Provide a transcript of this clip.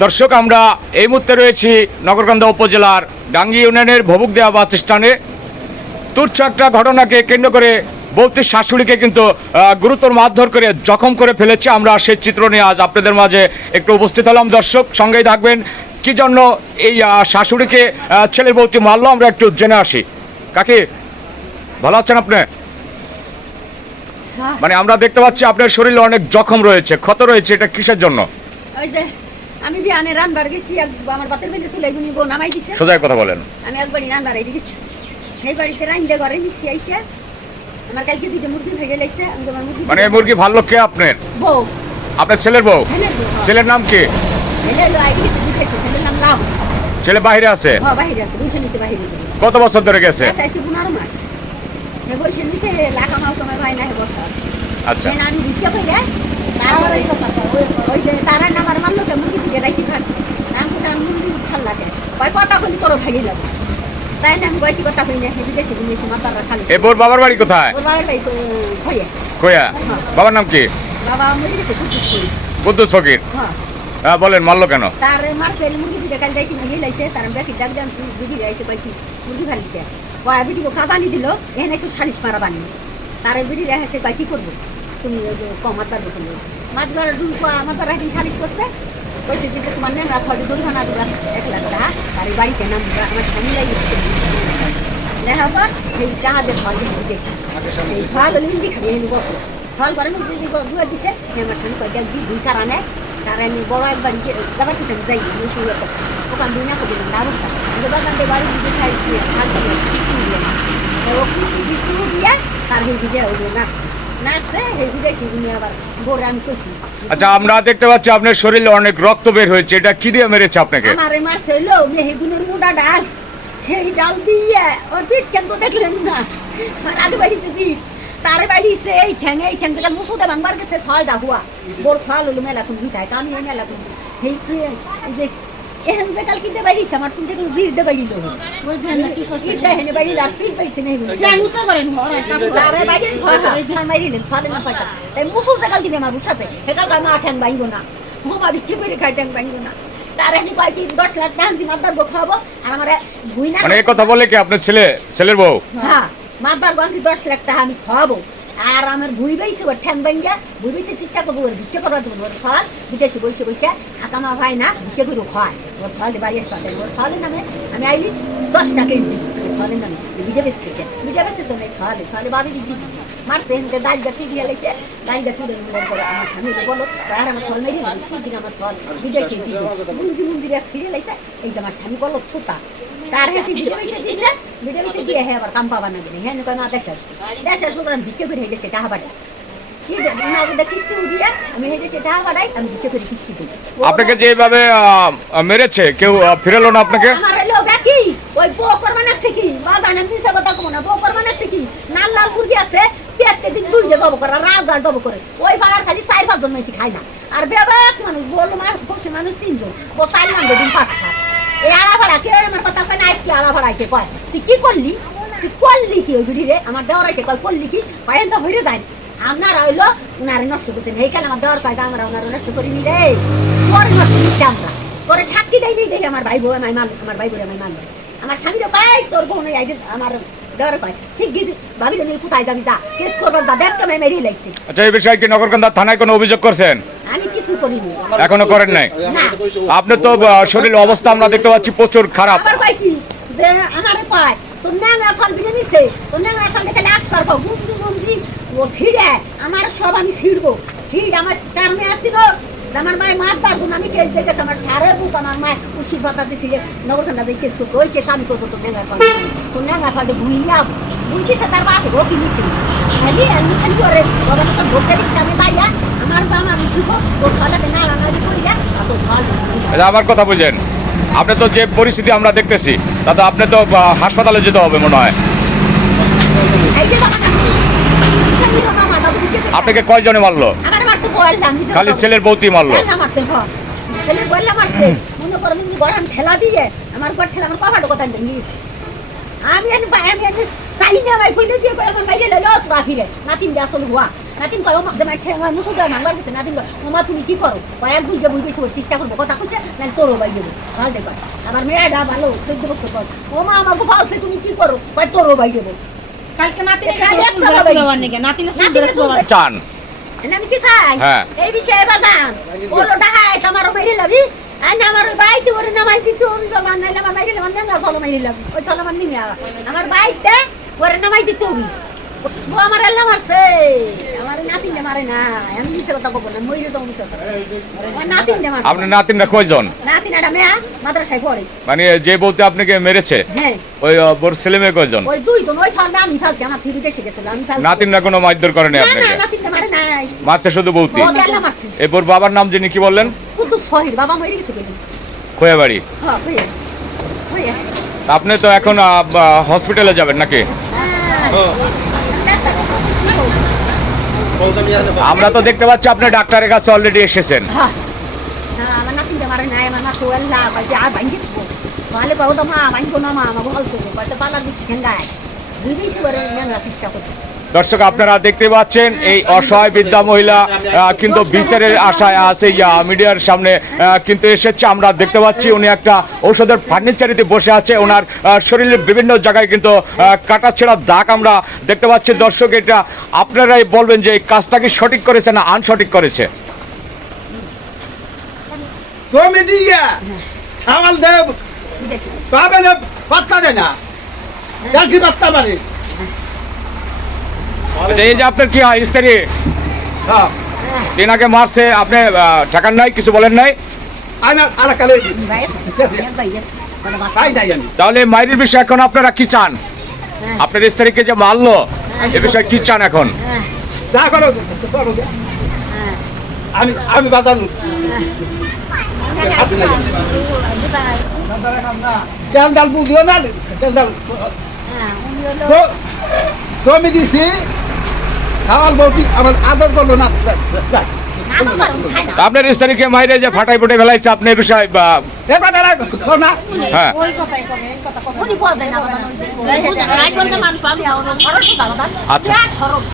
দর্শক, আমরা এই মুহূর্তে রয়েছি নগরকান্দা উপজেলার ডাঙ্গি ইউনিয়নের ভবুকদেয়া বাস স্ট্যান্ডে। তুচ্ছ একটা ঘটনাকে কেন্দ্র করে বৌতির শাশুড়িকে কিন্তু গুরুতর মারধর করে জখম করে ফেলেছে। আমরা সেই চিত্র নিয়ে আজ আপনাদের মাঝে একটু উপস্থিত হলাম। দর্শক, সঙ্গেই থাকবেন। কি জন্য এই শাশুড়িকে ছেলের বৌতি মারলো আমরা একটু জেনে আসি। কাকি, ভালো আছেন আপনি? মানে আমরা দেখতে পাচ্ছি আপনার শরীরে অনেক জখম রয়েছে, ক্ষত রয়েছে, এটা কিসের জন্য? ওই যে আমি বিয়ানে রানবার গেছি, আমার বাতের বেঁধে চলে নিব নামাই দিছে। সোজা কথা বলেন। আমি একবারই রানবার আইতে গেছি, সেই বাড়িতে রাইন্দে ঘরে নিচ্ছি আইসা আমার কালকে দুইটা মুরগি ভেঙে লাইছে। আমি তোমার মুরগি মানে মুরগি ভালো কে আপনার? বউ। আপনার ছেলের বউ? ছেলের নাম কি? ছেলে আইতে গেছে বিদেশে, ছেলের নাম লাভ। ছেলে বাইরে আছে? হ্যাঁ বাইরে আছে, বসে নিচে বাইরে। কত বছর ধরে গেছে? আচ্ছা 15 মাস। হে বসে নিচে লাখা মাও তোমার ভাই না, হে বসা। আচ্ছা, আমি ভিক্ষা কইলে তারপরে ওই যে তারা নামার মারলো কে মুরগি দিয়ে রাইতে খাচ্ছি। আমি তো তার মুরগি ভাল লাগে, কয় কথা কলি তোর ভাগি লাগে। তাই না আমি কয়টি কথা কই না, হে বিদেশে বুঝেছি মাতারা শালি। এই বোর বাবার বাড়ি কোথায়? ওর বাবার বাড়ি খয়ে। কোয়া? বাবার নাম কি? বাবা মরে গেছে কুকুর করি। কুদ্দুস ফকির। হ্যাঁ বলেন, মারলো কেন? তার মারছে মুরগি দুটো কাল দেখি ভাগি লাইছে। তার বেটি ডাক জানছি বিড়ি আইসে কয়টি মুরগি ভালিছে, কয় বিড়ি খাজানি দিল এখানে এসে সালিশ মারা বানি। তার বিড়ি রেখে সে কয় কি করবো তুমি কমাত পারবো তুমি মাতবার আমার দ্বারা একদিন সালিশ করছে। কইছে যে তোমার নেই ছড়ি দুর্ঘটনা দুরা 1 লাখ টাকা তার এই বাড়িতে নাম দিবা। আমার স্বামী লাগে দেখা পর সেই জাহাজের ফল দিয়েছে, এই ফল লিন্দি খাবি বসে ফল করে দুয়া দিছে। আমার স্বামী কয় দেখ দুই কারণে তার আমি বড় এক বাড়ি যাবার কিছু যাই ওখান দুই না করে না বাগানতে বাড়ি দিতে খাই দিয়ে দিয়ে তার সেই বিজে নাচছে সেই বিদেশি আবার বড় আমি কইছি। আচ্ছা, আমরা দেখতে পাচ্ছি আপনার শরীরে অনেক রক্ত বের হয়েছে, এটা কি দিয়ে মেরেছে আপনাকে? আমারে মারছে হইলো মেহেগুনের মোটা ডাল, সেই ডাল দিয়ে ওর পিঠ কেন তো দেখলেন না, আগে বাড়িতে পিঠ তারে বাড়িছে এই ঠ্যাং থেকে মুসুদে ভাঙবার গেছে। ছলটা হুয়া বড় ছল হলো মেলা কোন মিঠাই কামি মেলা কোন সেই যে এখন যে কাল কিনতে বাড়িছে আমার তুমি দেখলো জির দে বাড়িল হেনে বাড়ি আর পিঠ পাইছে না তারে বাড়ি মারিলেন ছলে না পাইতা তাই মুসুদে কাল কিনে আমার বুঝাতে সেকাল আমার ঠ্যাং বাইব না, মোমা বিক্রি করে খাই ঠ্যাং বাইব না। তার এসে কয়েকটি 10 লাখ টাকা মারবার বউ খাওয়াবো আর আমার ভুই না। মানে এই কথা বলে কি আপনার ছেলের বউ? হ্যাঁ মারবার গঞ্জি 10 লাখ টাকা আমি খাওয়াবো আর আমার ভুই বাইছে ওর ঠ্যাং বাইঙ্গা ভুই বাইছে চেষ্টা করবো ওর ভিক্ষে করবার দেবো। ওর ফল বিদেশে বসে বসে আকামা ভাই না ভিক্ষে করে খায়। ওর ফল বাড়ি আসতে ওর ফলের নামে আমি আইলি 10 টাকা দিই ফলের নামে বিজে বেসছে তো নেই ফলে বাবি দিচ্ছি মারছে এনকে দাড়ি গাছি দিয়ে লেগেছে দাড়ি গাছ করে আমার স্বামী বলো তার আমার ফল মেরে দিন আমার ফল বিদেশে মুঞ্জি ব্যাগ ফিরে লেগেছে। এই যে আমার স্বামী বলো ছোটা তার হেসে ভিডিও বেসে দিয়ে হ্যাঁ আবার কাম পাবার না দিলে হ্যাঁ কয় মা দেশ আসবো আমি ভিক্ষে করে হেঁটে সেটা হাবাড়াই কি কিস্তি উঠিয়ে আমি হেঁটে সেটা হাবাড়াই আমি ভিক্ষে করে কিস্তি দিই। আপনাকে যেভাবে মেরেছে কেউ ফিরালো না আপনাকে? আমার হলো কি ওই বউ করবা নাকছে কি বা জানেন মিশা কথা কমো না বউ করবা নাকছে কি নাল লাল মুরগি আছে পেটে দিন দুইজে দব করে রাজা দব করে ওই পাড়ার খালি 4-5 জন মেশি খায় না আর বেবাক মানুষ বললো মানুষ 3 জন ও 4 নাম দিন 5-7 এই আড়া ভাড়া কেউ আমার কথা কয় না আজকে আড়া ভাড়াইছে কয় তুই কি করলি কি ওই ভিডিরে আমার দেওয়ার আছে কয় করলি কি কয়েন তো হইরে যায় আপনারা হইলো উনারে নষ্ট করছেন এই কালে আমার দেওয়ার কয় আমরা উনারে নষ্ট করিনি রে পরে নষ্ট করছি আমরা পরে সাক্ষী দেয় নেই দেখি আমার ভাই বউ আমার ভাই বোন আমার মানবে আমার স্বামীরও কয় তোর বউ নেই আইডি আমার দেওয়ার কয় শিগগির ভাবিলে নেই কোথায় যাবি যা কেস করবার যা দেখ আমি মেরিয়ে লাইছি। আচ্ছা, এই বিষয়ে কি নগরকান্দা থানায় কোনো অভিযোগ করছেন? আমি কিছু করিনি এখনো করেন নাই? আপনার তো শরীরের অবস্থা আমরা দেখতে পাচ্ছি প্রচুর খারাপ। আবার কয় কি যে আমারে কয় তোর ন্যাংরা ফল বিনে নিছে তোর ন্যাংরা ফল দেখে আসবার কয় গুমজি ও ছিড়ে আমার সব আমি ছিড়বো ছিড় আমার কারণে আসছিল আমার মায়ের মার পারবো না আমি কেস দেখেছি আমার সারে বুক আমার মায়ের উচিত বাতা দিয়েছিল নগরকান্দা দিয়ে কেস করতো ওই কেস আমি করবো তোর ন্যাংরা ফলটা বুই নিয়ে বুই দিছে তার বাপে ও কিনেছিল আমি খালি করে বাবা তো ভোটের ইস্টামে দাইয়া আমার দাম আমি শুভো ওর ফলাতে নাড়ানাড়ি করিয়া এত ফল। আমার কথা বুঝলেন? আপনি তো যে পরিস্থিতি আমরা দেখতেছি তাতে আপনি তো হাসপাতালে যেতে হবে মনে হয়। আপনাকে কয়জনে মারলো? খালি ছেলের বউতি মারলো? মনে করেন গরম ঠেলা দিয়ে আমার ঘর ঠেলা আমার কপাটা কথা ভেঙে গেছে। আমি তাই না ভাই কইলে দিয়ে আমার বাইরে লইলো তোরা ফিরে নাতিন দিয়ে আসল হুয়া নাতিন কয় ও মা মাঠে আমার মুসুদা মাংবার গেছে নাতিন কয় ও মা তুমি কি করো কয় এক বুঝে বুঝে ওর চেষ্টা করবো কথা কইছে না তোরও বাই দেবো সল দেখ আমার মেয়েটা ভালো 14 বছর পর ও মা আমাকে বলছে তুমি কি করো কয় তোরও বাই দেবো কালকে নাতিনে খালি গেছে একটা স্কুল বাবাই। বাবার নিকে নাতিনে স্কুল নাতিনে ড্রেস বাবার চান আমি কি চাই হ্যাঁ। এই বিষয়ে বাজান বলো টাকায় তোমার মেরে লাবি আর আমার বাইতে ওরে নামাই দিতে আমি বাবা নাইলে আমার মাইরে লাম না চলো মাইরে লাম ওই চলো মান নিয়া আমার বাইতে ওরে নামাই দিতে আমি ও আমার আল্লাহ মারছে আমার নাতিন মারে না আমি মিছে কথা বলবো না মইরে তো মিছে কথা ও নাতিন মারছে আপনার নাতিনরা কয়জন? নাতিন এটা মেয়া মাদ্রাসায় পড়ে মানে যে বলতে আপনাকে মেরেছে হ্যাঁ ওই বোর ছেলে মেয়ে কয়জন? ওই দুইজন ওই সামনে আমি ফেলছি আমার থিরি দেশে গেছিল আমি ফেলছি নাতিনরা কোনো মারধর করেনি না না আপনাকে? নাতিন মারে নাই মারছে শুধু বৌতি। ও আল্লাহ মারছে এই বোর বাবার নাম যিনি কি বললেন? কিন্তু শহীদ বাবা মরে গেছে কেন খোয়া বাড়ি। হ্যাঁ হয়ে হয়ে আপনি তো এখন হসপিটালে যাবেন নাকি? আমরা তো দেখতে পাচ্ছি আপনি ডাক্তারের কাছে অলরেডি এসেছেন। আমার নাতিনটা মারে নাই আমার নাতি ওল্লা কইছে আর ভাঙ্গি ভালো পাও তো মা ভাঙ্গো না মা আমার বলছে কইতে পালার দিছি খেঙ্গায় দুই দিছি ওরে নেন চেষ্টা করতে দর্শক আপনারা দেখতে পাচ্ছেন এই অসহায় বৃদ্ধা মহিলা কিন্তু বিচারের আশায় আছে মিডিয়ার সামনে কিন্তু এসেছে। আমরা দেখতে পাচ্ছি উনি একটা ঔষধের ফার্নিচারিতে বসে আছে, ওনার শরীরের বিভিন্ন জায়গায় কিন্তু কাটা ছেঁড়া দাগ আমরা দেখতে পাচ্ছি। দর্শক এটা আপনারাই বলবেন যে এই কাজটা কি সঠিক করেছে না আনসঠিক করেছে? তুমি দিয়া খাওয়াল দেব বিদেশি পাবে না পাত্তা দেয় না বেশি পাত্তা পারে আচ্ছা, এই যে আপনার কি হয় স্ত্রী হ্যাঁ তেনাকে মারছে, আপনি ঠেকান নাই, কিছু বলেন নাই? আমি আর কালে ভাই ভাই তাই নাই আমি তাহলে মায়ের বিষয়ে এখন আপনারা কি চান? আপনার স্ত্রীকে যে মারলো এ বিষয়ে কি চান এখন? যা করো করো। আমি আমি বাজার তেল ডাল বুঝিও না তেল ডাল জমি দিছি খাওয়াল বৌতি আমার আদর করলো না আপনার স্ত্রীকে মাইরে যে ফাটাই ফুটে ফেলাইছে, আপনি এ বিষয়ে এবার না হ্যাঁ ওই কথাই করে এই কথা কথা উনি বলতেন না রাইট বলতে মানুষ পাবে সরস আচ্ছা। সরস